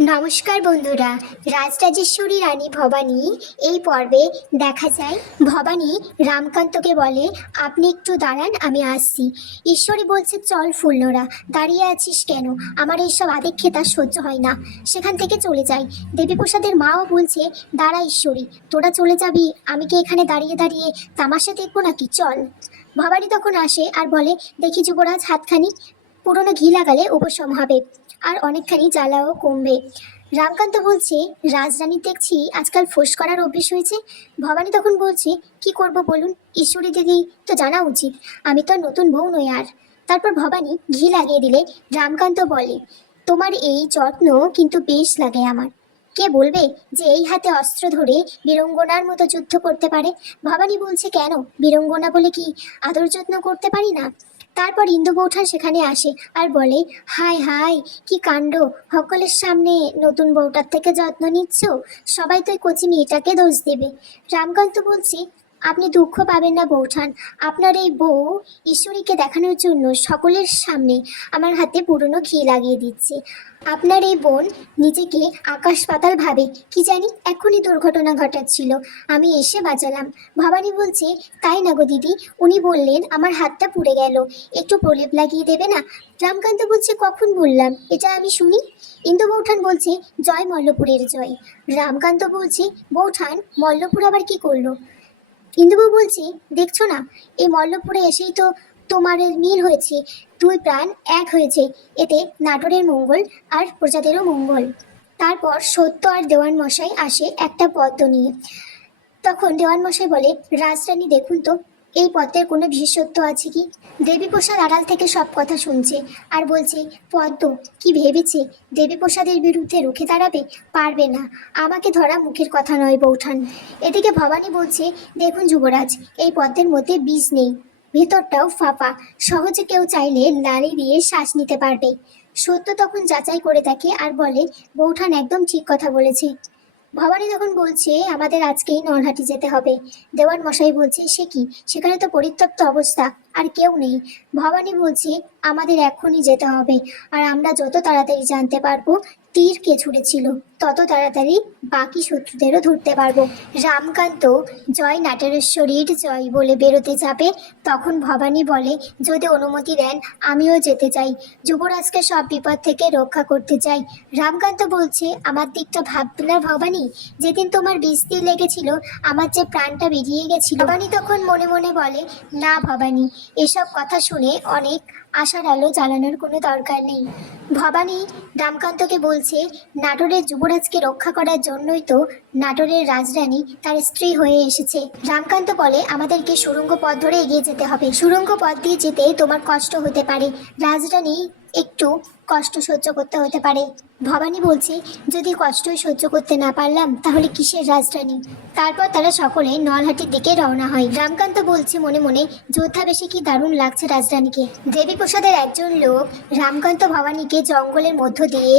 নমস্কার বন্ধুরা, রাজরাজেশ্বরী রানী ভবানী এই পর্বে দেখা যায়। ভবানী রামকান্তকে বলে, আপনি একটু দাঁড়ান, আমি আসছি। ঈশ্বরী বলছে, চল ফুলনোরা দাঁড়িয়ে আছিস কেন? আমার এইসব আদিক্ষেতা সহ্য হয় না। সেখান থেকে চলে যাই। দেবীপ্রসাদের মাও বলছে, দাঁড়া ঈশ্বরী, তোরা চলে যাবি, আমি কি এখানে দাঁড়িয়ে দাঁড়িয়ে তামাশা দেখব নাকি? চল। ভবানী তখন আসে আর বলে, দেখি যুবরাজ, হাতখানি পুরনো ঘি লাগালে উপশম হবে। আর অনেকখানি জ্বালাও কমবে। রামকান্ত বলছে, রাজরানী দেখছি আজকাল ফোঁস করার অভ্যেস হয়েছে। ভবানী তখন বলছে, কি করব বলুন? ঈশ্বরী দিদি তো জানা উচিত। আমি তো নতুন বউ নই আর। তারপর ভবানী ঘি লাগিয়ে দিলে। রামকান্ত বলে, তোমার এই যত্ন কিন্তু বেশ লাগে আমার। কে বলবে যে এই হাতে অস্ত্র ধরে বীরঙ্গনার মতো যুদ্ধ করতে পারে? ভবানী বলছে, কেন? বীরঙ্গনা বলে কি আদর যত্ন করতে পারি না? তারপর ইন্দু বৌঠান সেখানে আসে আর বলে হাই হাই কি কাণ্ড! সকলের সামনে নতুন বউটার থেকে যত্ন নিচ্ছ? সবাই তো কচি মেয়েটাকে দোষ দেবে। রামকান্ত বলছে আপনি দুঃখ পাবেন না, বৌঠান। আপনার এই বউ ঈশ্বরীকে দেখানোর জন্য সকলের সামনে আমার হাতে পুরনো ঘি লাগিয়ে দিচ্ছে। আপনার এই বোন নিজেকে আকাশ পাতাল ভাবে, কি জানি এখনই দুর্ঘটনা ঘটাচ্ছিল। আমি এসে বাঁচালাম। ভবানী বলছে, তাই না গো দিদি? উনি বললেন আমার হাতটা পুড়ে গেল। একটু প্রলেপ লাগিয়ে দেবে না? রামকান্ত বলছে, কখন বললাম? এটা আমি শুনি। ইন্দু বৌঠান বলছে, জয় মল্লপুরের জয়। রামকান্ত বলছে, বৌঠান, মল্লপুর আবার কি করল? ইন্দুবাবু বলছি, দেখছ না, এই মল্লপুরে এসেই তো তোমার মিল হয়েছে, দুই প্রাণ এক হয়েছে, এতে নাটোরের মঙ্গল আর প্রজাদেরও মঙ্গল। তারপর সত্য আর দেওয়ান মশাই আসে একটা পদ্ম নিয়ে। তখন দেওয়ান মশাই বলে, রাজরানী, দেখুন তো এই পদ্মের কোনো বিশেষত্ব আছে কি? দেবীপ্রসাদ আড়াল থেকে সব কথা শুনছে আর বলছে, পদ্ম, কি ভেবেছে? দেবীপ্রসাদের বিরুদ্ধে রুখে দাঁড়াবে? পারবে না। আমাকে ধরা মুখের কথা নয়, বৌঠান। এদিকে ভবানী বলছে, দেখুন যুবরাজ, এই পদ্মের মধ্যে বীজ নেই। ভেতরটাও ফাঁপা। সহজে কেউ চাইলে লালি দিয়ে শ্বাস নিতে পারবে। সত্য তখন যাচাই করে থাকে আর বলে, বৌঠান একদম ঠিক কথা বলেছে। ভবানী যখন বলছে, আমাদের আজকেই নলহাটি যেতে হবে। দেওয়ান মশাই বলছে, সে কি? সেখানে তো পরিত্যক্ত অবস্থা, আর কেউ নেই। ভবানী বলছে, আমাদের এখনই যেতে হবে, আর আমরা যত তাড়াতাড়ি জানতে পারব তীর কে ছুড়েছিল। তত তাড়াতাড়ি বাকি শত্রুদেরও ধরতে পারব। রামকান্ত, জয় নাটেশ্বরীর জয় বলে বেরোতে যাবে। তখন ভবানী বলে, যদি অনুমতি দেন, আমিও যেতে চাই। যুবরাজকে সব বিপদ থেকে রক্ষা করতে চাই। রামকান্ত বলছে, আমার দিকটা ভাববে না ভবানী। যেদিন তোমার বৃষ্টি লেগেছিল, আমার যে প্রাণটা বেরিয়ে গেছিল। ভবানী তখন মনে মনে বলে, না ভবানী, এসব কথা শুনে অনেক আশার আলো জ্বালানোর কোনো দরকার নেই। ভবানী রামকান্তকে বলছে, নাটোরের যুবরাজকে রক্ষা করার জন্যই তো নাটোরের রাজরানী তার স্ত্রী হয়ে এসেছে রামকান্ত বলে, আমাদেরকে সুরঙ্গ পথ ধরে এগিয়ে যেতে হবে। সুরঙ্গ পথ দিয়ে যেতে তোমার কষ্ট হতে পারে। রাজরানী একটু কষ্ট সহ্য করতে হতে পারে। ভবানী বলছে, যদি কষ্টই সহ্য করতে না পারলাম, তাহলে কিসের রাজধানী? তারপর তারা সকলে নলহাটির দিকে রওনা হয়। রামকান্ত বলছে মনে মনে, যোদ্ধা বেশি কি দারুণ লাগছে রাজরানীকে দেবীপ্রসাদের একজন লোক রামকান্ত ভবানীকে জঙ্গলের মধ্য দিয়ে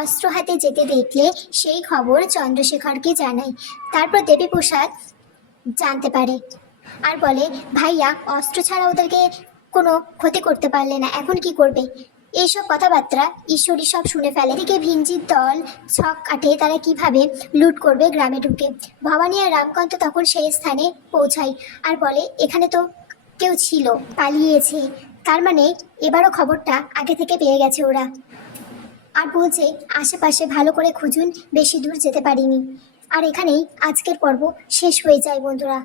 অস্ত্র হাতে যেতে দেখলে সেই খবর চন্দ্রশেখরকে জানায়। তারপর দেবীপ্রসাদ জানতে পারে আর বলে, ভাইয়া, অস্ত্র ছাড়া ওদেরকে কোনো ক্ষতি করতে পারলে না, এখন কি করবে? এইসব কথাবার্তা ঈশ্বরী সব শুনে ফেলে। এদিকে ভিঞ্জির দল ছক কাটে, তারা কীভাবে লুট করবে গ্রামে ঢুকে। ভবানী আর রামকান্ত তখন সেই স্থানে পৌঁছায় আর বলে, এখানে তো কেউ ছিল, পালিয়েছে। তার মানে এবারও খবরটা আগে থেকে পেয়ে গেছে ওরা। আর বলছে, আশেপাশে ভালো করে খুঁজুন, বেশি দূর যেতে পারিনি। আর এখানেই আজকের পর্ব শেষ হয়ে যায় বন্ধুরা।